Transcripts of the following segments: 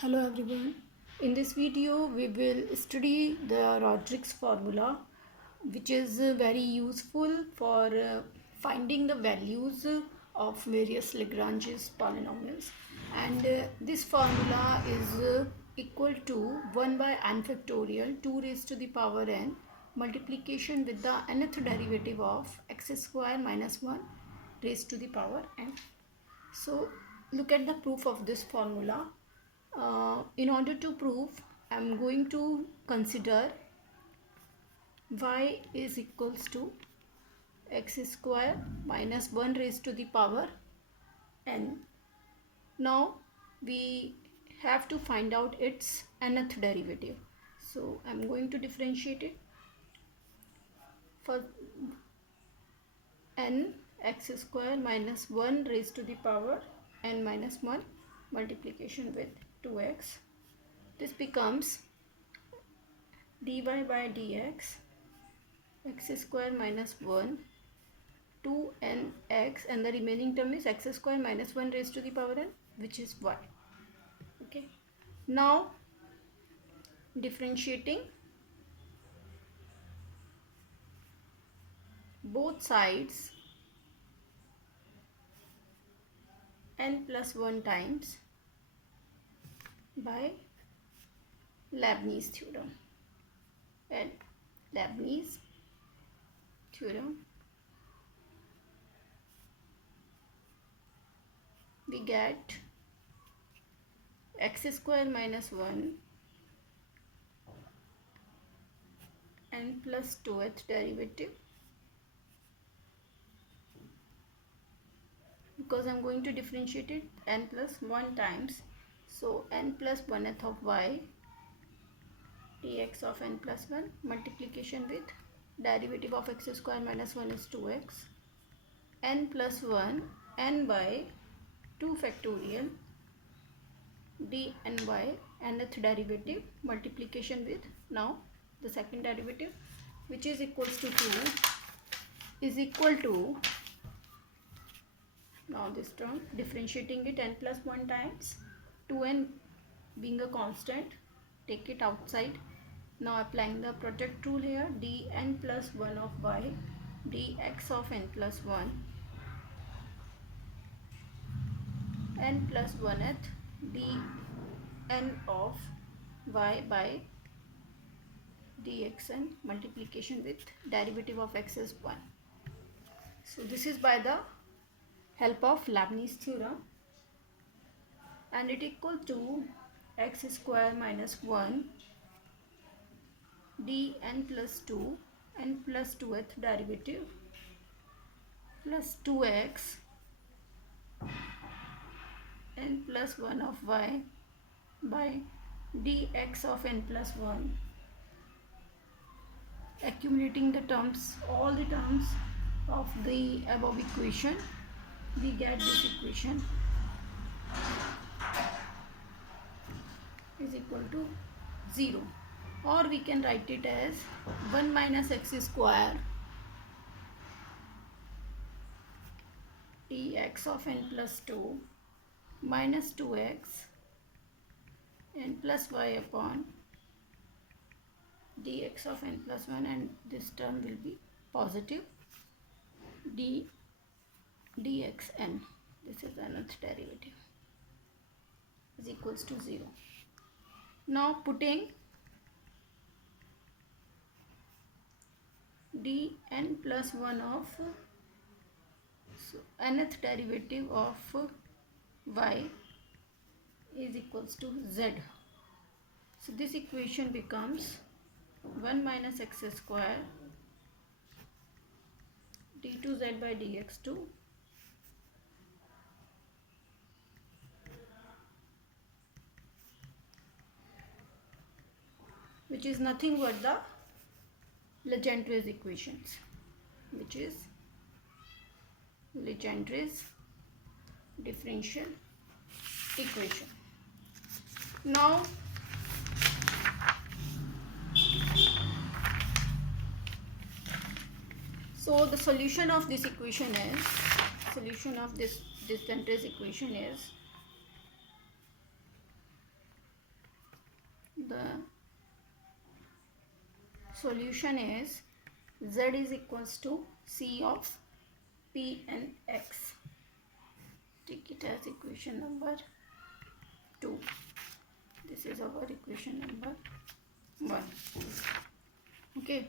Hello everyone. In this video we will study the Rodrigues formula, which is very useful for finding the values of various Lagrange's polynomials, and this formula is equal to 1 by n factorial 2 raised to the power n multiplication with the nth derivative of x square minus 1 raised to the power n. So look at the proof of this formula. In order to prove, I am going to consider y is equals to x square minus 1 raised to the power n. Now we have to find out its nth derivative. So I am going to differentiate it for n x square minus 1 raised to the power n minus 1 multiplication with 2x. This becomes dy by dx x square minus 1 2nx, and the remaining term is x square minus 1 raised to the power n, which is y. Okay, now differentiating both sides n plus 1 times by Leibniz theorem. And Leibniz theorem, we get x square minus 1 n plus 2th derivative, because I am going to differentiate it n plus 1 times, so n plus 1th of y dx of n plus 1 multiplication with derivative of x square minus 1 is 2x, n plus 1 n by 2 factorial dny nth derivative multiplication with now the second derivative, which is equals to 2 is equal to, now this term differentiating it n plus 1 times 2n being a constant, take it outside. Now applying the product rule here, dn plus 1 of y dx of n plus 1 n plus 1th dn of y by dxn multiplication with derivative of x is 1. So this is by the help of Leibniz theorem, and it equal to x square minus 1 dn plus 2 n plus 2th derivative plus 2x n plus 1 of y by dx of n plus 1, accumulating the terms, all the terms of the above equation, we get this equation is equal to 0, or we can write it as 1 minus x square dx of n plus 2 minus 2x n plus y upon dx of n plus 1, and this term will be positive dxn, this is nth derivative, is equals to 0. Now putting dn plus 1 of nth derivative of y is equals to z. So this equation becomes 1 minus x square d2z by dx2 which is nothing but the Legendre's equations, which is Legendre's differential equation. Now so the solution of this equation is, solution of this Legendre's equation is the solution is z is equals to c of p and x. Take it as equation number 2. This is our equation number 1. Okay,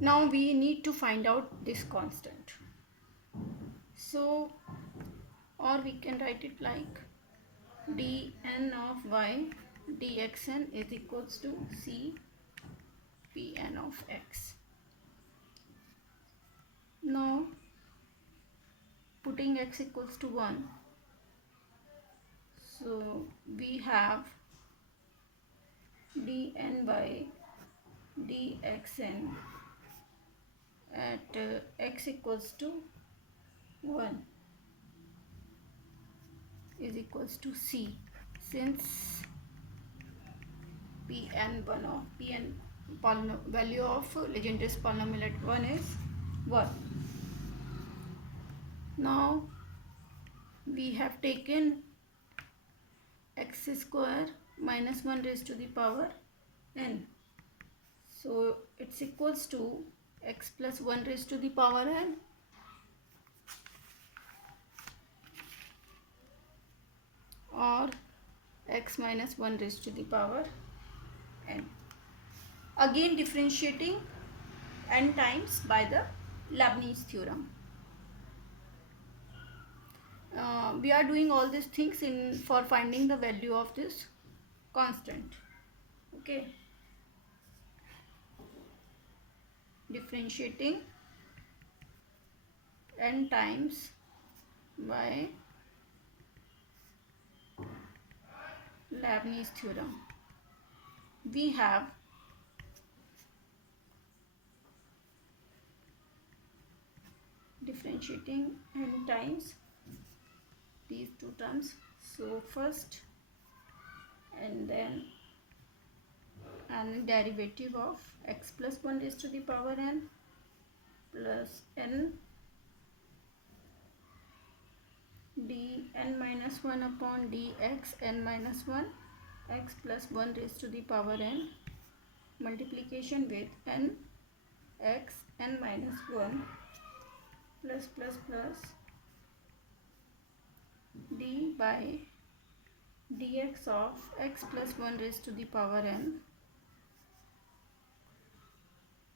now we need to find out this constant. So, or we can write it like dn of y dxn is equals to c pn of x. Now putting x equals to 1, so we have dn by dxn at x equals to 1 is equals to c, since pn1 of pn value of Legendre's polynomial at 1 is 1. Now we have taken x square minus 1 raised to the power n, so it's equals to x plus 1 raised to the power n or x minus 1 raised to the power n. Again differentiating n times by the Leibniz theorem. We are doing all these things for finding the value of this constant. Okay, differentiating n times by Leibniz theorem. We have differentiating n times these two terms. So first, and then and derivative of x plus 1 raised to the power n plus n dn minus 1 upon dx n minus 1 x plus 1 raised to the power n multiplication with n x n minus 1 plus d by dx of x plus 1 raised to the power n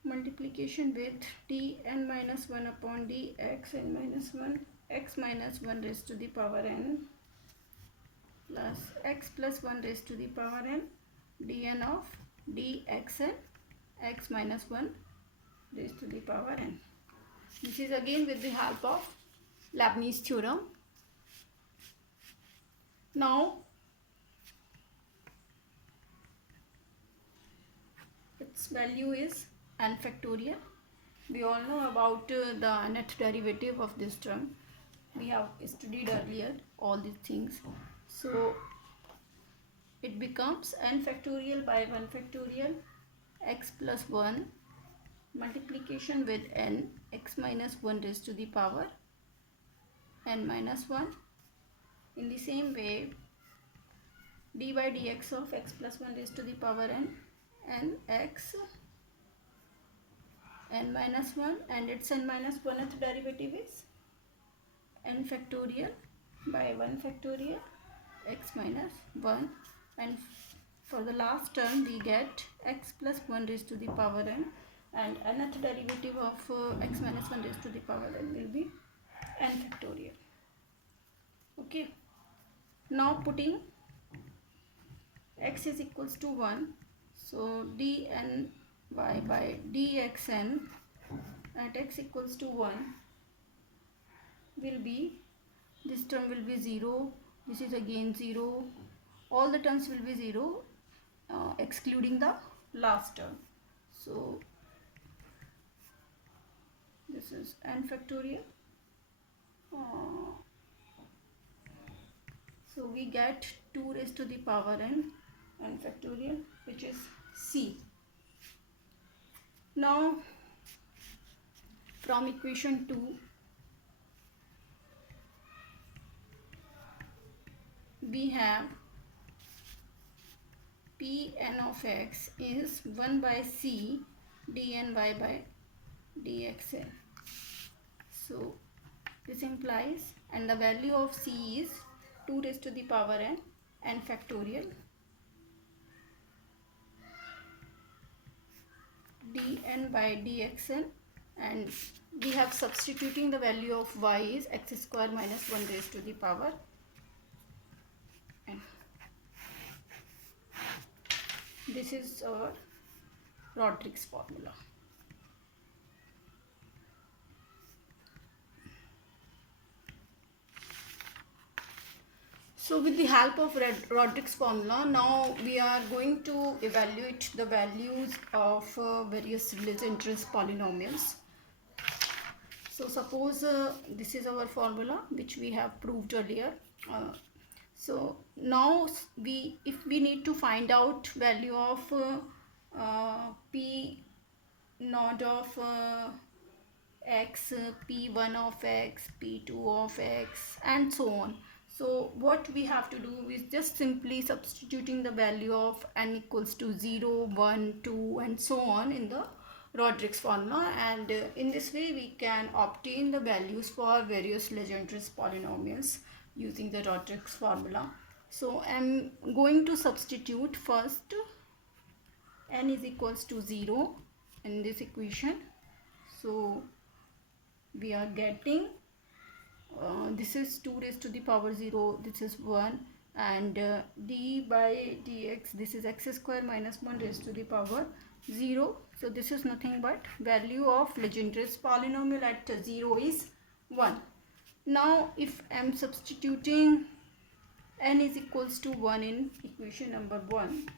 multiplication with dn minus 1 upon dx n minus 1 x minus 1 raised to the power n plus x plus 1 raised to the power n dn of dxn x minus 1 raised to the power n. This is again with the help of Leibniz theorem. Now its value is n factorial. We all know about the nth derivative of this term. We have studied earlier all these things. So it becomes n factorial by 1 factorial x plus 1 multiplication with n x minus 1 raised to the power n minus 1. In the same way, d by dx of x plus 1 raised to the power n and x n minus 1, and its n minus 1th derivative is n factorial by 1 factorial x minus 1, and for the last term we get x plus 1 raised to the power n, and nth derivative of x minus 1 raised to the power n will be n factorial. Okay, now putting x is equals to 1, so dny by dxn at x equals to 1 will be, this term will be 0, this is again 0, all the terms will be 0 excluding the last term. So this is n factorial. So we get 2 raised to the power n factorial, which is c. Now from equation 2 we have Pn of x is 1 by c dny by dxn. So this implies, and the value of c is 2 raised to the power n factorial dn by dxn, and we have substituting the value of y is x square minus 1 raised to the power n. This is our Rodrigues formula. So with the help of Rodrigues formula, now we are going to evaluate the values of various Legendre polynomials. So suppose this is our formula which we have proved earlier. So now if we need to find out value of p naught of x, p1 of x, p2 of x, and so on. So what we have to do is just simply substituting the value of n equals to 0, 1, 2, and so on in the Rodrigues formula, and in this way we can obtain the values for various Legendre polynomials using the Rodrigues formula. So I'm going to substitute first n is equals to 0 in this equation. So we are getting this is 2 raised to the power 0, this is 1, and d by dx, this is x square minus 1 raised to the power 0. So this is nothing but value of Legendre's polynomial at 0 is 1. Now if I am substituting n is equals to 1 in equation number 1,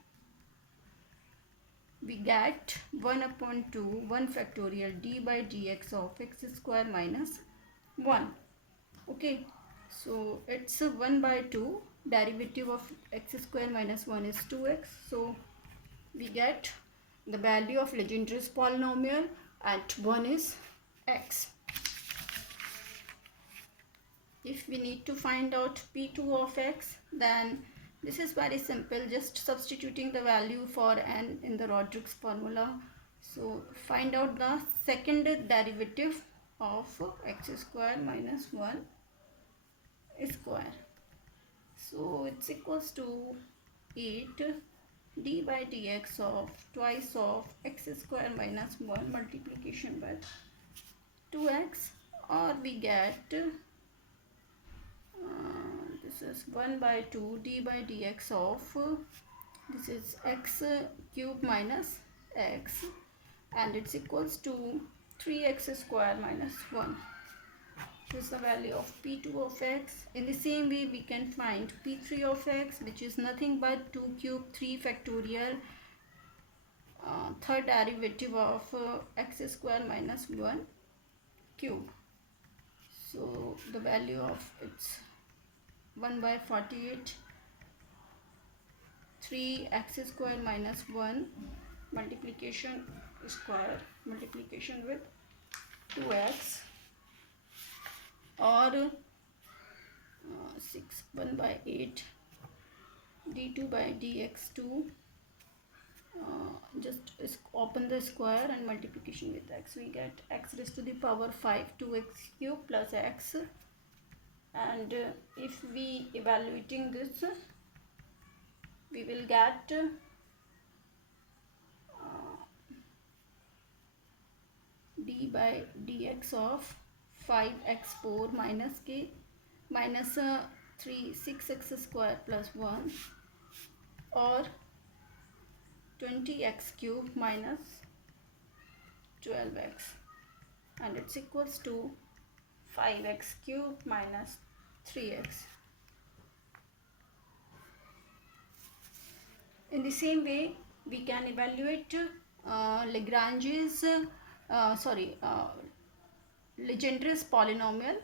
we get 1 upon 2 1 factorial d by dx of x square minus 1. Okay, so it's 1 by 2, derivative of x square minus 1 is 2x. So we get the value of Legendre's polynomial at 1 is x. If we need to find out p2 of x, then this is very simple, just substituting the value for n in the Rodrigues formula. So find out the second derivative of x square minus 1 square. So it's equals to 8 d by dx of twice of x square minus 1 multiplication by 2x, or we get this is 1 by 2 d by dx of this is x cube minus x, and it's equals to 3x square minus 1. This is the value of p2 of x. In the same way we can find p3 of x, which is nothing but 2 cube 3 factorial third derivative of x square minus 1 cube. So the value of it's 1 by 48, 3x square minus 1 multiplication square multiplication with 2x, or 6 1 by 8 d2 by dx2, just open the square and multiplication with x, we get x raised to the power 5 2x cube plus x, and if we evaluating this, we will get d by dx of 5x4 minus k minus 6x square plus 1, or 20x cube minus 12x, and it's equals to 5x cube minus 3x. In the same way we can evaluate Lagrange's Legendre's polynomial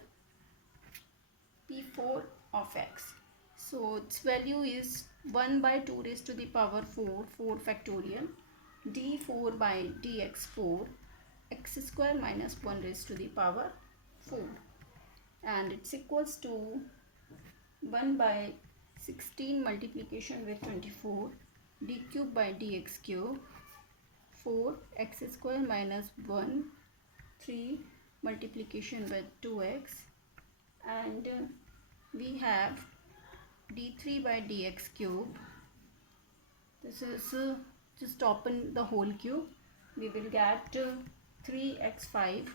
p4 of x. So its value is 1 by 2 raised to the power 4 factorial d4 by dx4 x square minus 1 raised to the power 4, and it's equals to 1 by 16 multiplication with 24 d cube by dx cube, 4x square minus 1, 3 multiplication by 2x, and we have d3 by dx cube. This is just open the whole cube. We will get 3x5,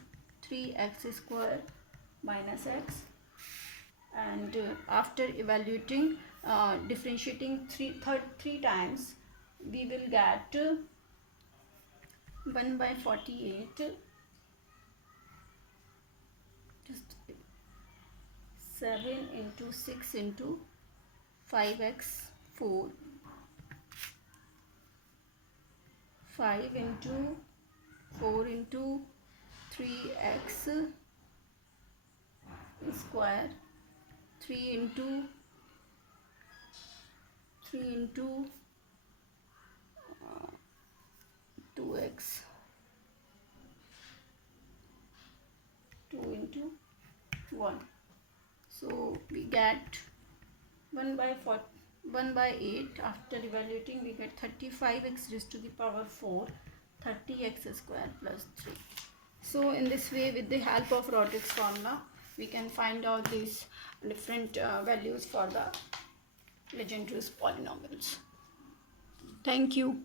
3x square minus x, and after evaluating differentiating three times, we will get 1 by 48, just 7 into 6 into 5x 4, 5 into 4 into 3x square, 3 into 2x, 2 into 1. So we get 1 by 8. After evaluating, we get 35x raised to the power 4, 30x square plus 3. So in this way, with the help of Rodrigues formula, we can find out these different values for the Legendre's polynomials. Thank you.